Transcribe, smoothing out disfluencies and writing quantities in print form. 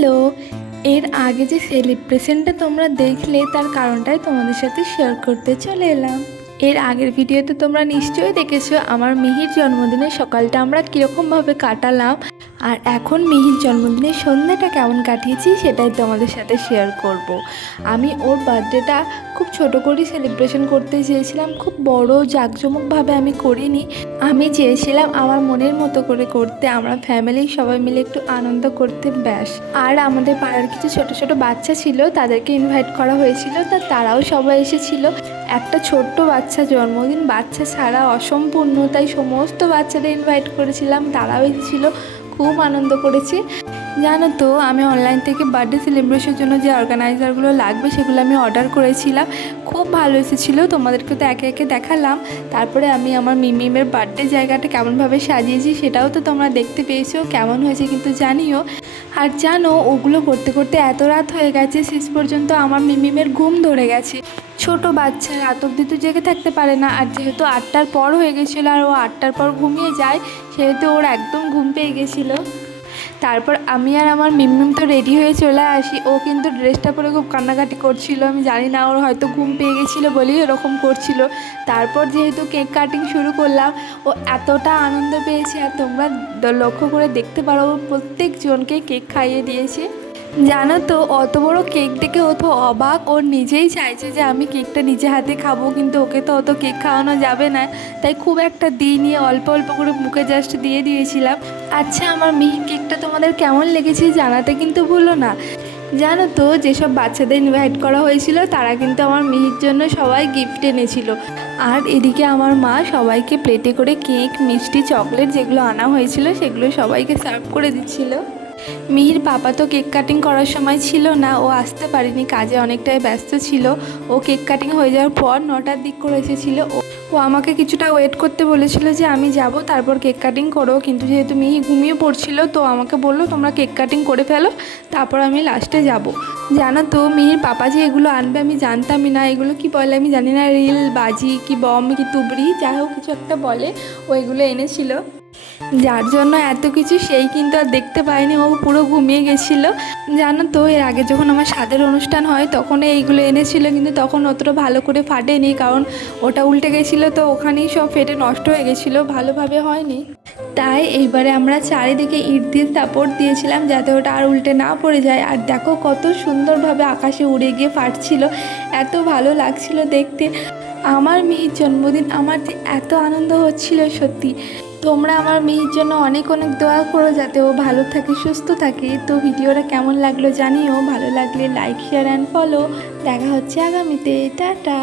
Hello. এর আগে যে সেলিব্রেশনটা তোমরা দেখলে তার কারণটাই তোমাদের সাথে শেয়ার করতে চলে এলাম। এর আগের ভিডিওতে তোমরা নিশ্চয়ই দেখেছো আমার মিহির জন্মদিনের সকালটা আমরা কীরকমভাবে কাটালাম, আর এখন মিহির জন্মদিনের সন্ধ্যাটা কেমন কাটিয়েছি সেটাই তোমাদের সাথে শেয়ার করব। আমি ওর বার্থডেটা খুব ছোট করেই সেলিব্রেশন করতে চেয়েছিলাম, খুব বড় জাঁকজমকভাবে আমি করিনি। আমি চেয়েছিলাম আমার মনের মতো করে করতে, আমরা ফ্যামিলির সবাই মিলে একটু আনন্দ করতে ব্যাস। আর আমাদের পাড়ার কিছু ছোট ছোট বাচ্চা ছিল, তাদেরকে ইনভাইট করা হয়েছিল, তারাও সবাই এসেছিল। একটা ছোট্ট বাচ্চা জন্মদিন, বাচ্চা ছাড়া অসম্পূর্ণ, তাই সমস্ত বাচ্চাদের ইনভাইট করেছিলাম, তারাও এসেছিল, খুব আনন্দ করেছি। জানো তো, আমি অনলাইন থেকে বার্থডে সেলিব্রেশনের জন্য যে অর্গানাইজারগুলো লাগবে সেগুলো আমি অর্ডার করেছিলাম, খুব ভালো এসেছিলো। তোমাদেরকে তো একে একে দেখালাম। তারপরে আমি আমার মিমিমের বার্থডে জায়গাটা কেমনভাবে সাজিয়েছি সেটাও তো তোমরা দেখতে পেয়েছো, কেমন হয়েছে কিন্তু জানিও। আর জানো, ওগুলো করতে করতে এত রাত হয়ে গেছে, শেষ পর্যন্ত আমার মিমিমের ঘুম ধরে গেছে। ছোট বাচ্চা রাত অবধি তো জেগে থাকতে পারে না, আর যেহেতু 8টার পর হয়ে গেছিলো আর ও 8টার পর ঘুমিয়ে যায়, সেহেতু ওর একদম ঘুম পেয়ে গেছিলো। তারপর আমি আর আমার মিমিম তো রেডি হয়ে চলে আসি, ও কিন্তু ড্রেসটা পরে খুব কান্নাকাটি করছিল। আমি জানি না, ওর হয়তো ঘুম পেয়ে গেছিলো বলেই এরকম করছিল। তারপর যেহেতু কেক কাটিং শুরু করলাম, ও এতটা আনন্দ পেয়েছে, আর তোমরা লক্ষ্য করে দেখতে পারো ও প্রত্যেকজনকে কেক খাইয়ে দিয়েছে। জানো তো, অত বড় কেক দেখে ও তো অবাক, ওর নিজেই চাইছে যে আমি কেকটা নিজে হাতে খাবো, কিন্তু ওকে তো অত কেক খাওয়ানো যাবে না, তাই খুব একটা দিইনি, অল্প অল্প করে মুখে জাস্ট দিয়ে দিয়েছিলাম। আচ্ছা, আমার মিহি কেকটা তোমাদের কেমন লেগেছে জানাতে কিন্তু ভুলো না। জানো তো, যেসব বাচ্চাদের ইনভাইট করা হয়েছিল তারা কিন্তু আমার মিহির জন্য সবাই গিফট এনেছিল। আর এদিকে আমার মা সবাইকে প্লেটে করে কেক, মিষ্টি, চকলেট যেগুলো আনা হয়েছিল সেগুলো সবাইকে সার্ভ করে দিচ্ছিল। মিহির পাপা তো কেক কাটিং করার সময় ছিল না, ও আসতে পারেনি, কাজে অনেকটাই ব্যস্ত ছিল। ও কেক কাটিং হয়ে যাওয়ার পর 9টার দিক করে এসেছিলো। ও আমাকে কিছুটা ওয়েট করতে বলেছিল যে আমি যাব, তারপর কেক কাটিং করো, কিন্তু যেহেতু মিহি ঘুমিয়ে পড়ছিল তো আমাকে বললো তোমরা কেক কাটিং করে ফেলো, তারপর আমি লাস্টে যাব। জানো তো, মিহির পাপা যে এগুলো আনবে আমি জানতামই না। এগুলো কি বলে আমি জানি না, রিল, বাজি কি বম কি তুবড়ি, যাই হোক কিছু একটা বলে, ও এগুলো এনেছিল। যার জন্য এত কিছু সেই কিন্তু আর দেখতে পায়নি, ও পুরো ঘুমিয়ে গেছিলো। জানো তো, এর আগে যখন আমার স্বাদের অনুষ্ঠান হয় তখন এইগুলো এনেছিল, কিন্তু তখন অতটা ভালো করে ফাটেনি, কারণ ওটা উল্টে গেছিলো, তো ওখানেই সব ফেটে নষ্ট হয়ে গেছিলো, ভালোভাবে হয়নি। তাই এইবারে আমরা চারিদিকে ইট দিয়ে সাপোর্ট দিয়েছিলাম যাতে ওটা আর উল্টে না পড়ে যায়। আর দেখো কত সুন্দরভাবে আকাশে উড়ে গিয়ে ফাটছিল, এত ভালো লাগছিল দেখতে। আমার মিহির জন্মদিন, আমার যে এত আনন্দ হচ্ছিল সত্যি। তোমরা আমার মিহির জন্য অনেক অনেক দোয়া করো যাতে ও ভালো থাকে, সুস্থ থাকে। তো ভিডিওটা কেমন লাগলো জানিও, ভালো লাগলে লাইক, শেয়ার অ্যান্ড ফলো। দেখা হচ্ছে আগামীতে, টাটা।